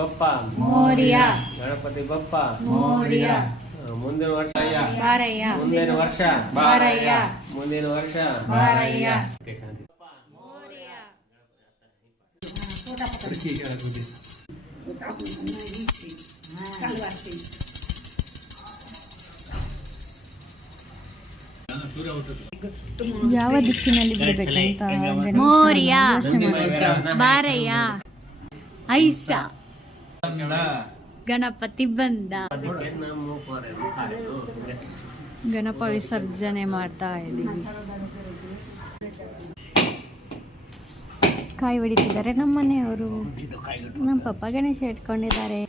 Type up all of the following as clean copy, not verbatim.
ಬಪ್ಪ ಮೋರಿಯಾ. ಗಣಪತಿ ಬಪ್ಪ ಮೋರಿಯಾ. ಮುಂದಿನ ವರ್ಷ ಬಾರಯ್ಯ. ಮುಂದಿನ ವರ್ಷ ಬಾರಯ್ಯ. ಮುಂದಿನ ವರ್ಷ ಬಾರಯ್ಯ. ಶಾಂತಿ. ಯಾವ ದಿಕ್ಕಿನಲ್ಲಿ ಬಿಡಬೇಕಂತ ಮೋರಿಯಾ. ಬಾರಯ್ಯ. ಐಸ. ಗಣಪತಿ ಬಂದ. ಗಣಪ ವಿಸರ್ಜನೆ ಮಾಡ್ತಾ ಇದ್ದೀವಿ. ಕಾಯಿ ಹೊಡಿತಿದ್ದಾರೆ ನಮ್ಮ ಮನೆಯವರು. ನಮ್ಮ ಪಪ್ಪ ಗಣೇಶ ಇಟ್ಕೊಂಡಿದ್ದಾರೆ.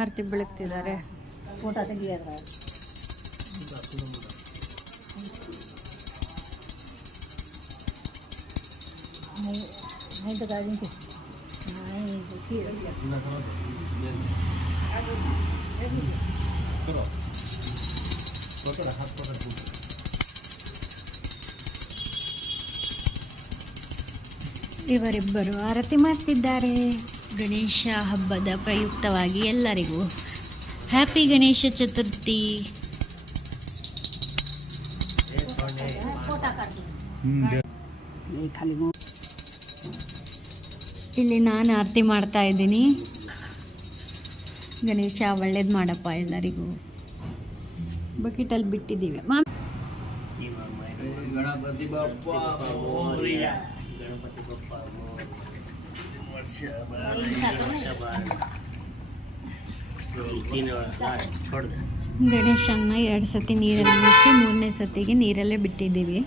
ಆರತಿ ಬೆಳಗ್ತಿದ್ದಾರೆ. ಫೋಟೋ ತೆಗಿಯಾರ ಇವರಿಬ್ಬರು ಆರತಿ ಮಾಡ್ತಿದ್ದಾರೆ. ಗಣೇಶ ಹಬ್ಬದ ಪ್ರಯುಕ್ತವಾಗಿ ಎಲ್ಲರಿಗೂ ಹ್ಯಾಪಿ ಗಣೇಶ ಚತುರ್ಥಿ. ಇಲ್ಲಿ ನಾನು ಆರತಿ ಮಾಡ್ತಾ ಇದ್ದೀನಿ. ಗಣೇಶ ಒಳ್ಳೇದು ಮಾಡಪ್ಪ ಎಲ್ಲರಿಗೂ. ಬಕೆಟಲ್ಲಿ ಬಿಟ್ಟಿದ್ದೀವಿ. ಗಣಪತಿ ಬಪ್ಪ ಮೋರಿಯಾ. ಗಣಪತಿ ಬಪ್ಪ ಗಣೇಶನ್ನ 2 ಸತಿ ನೀರಲ್ಲಿ ಬಿಟ್ಟು 3ನೇ ಸತಿಗೆ ನೀರಲ್ಲೇ ಬಿಟ್ಟಿದ್ದೀವಿ.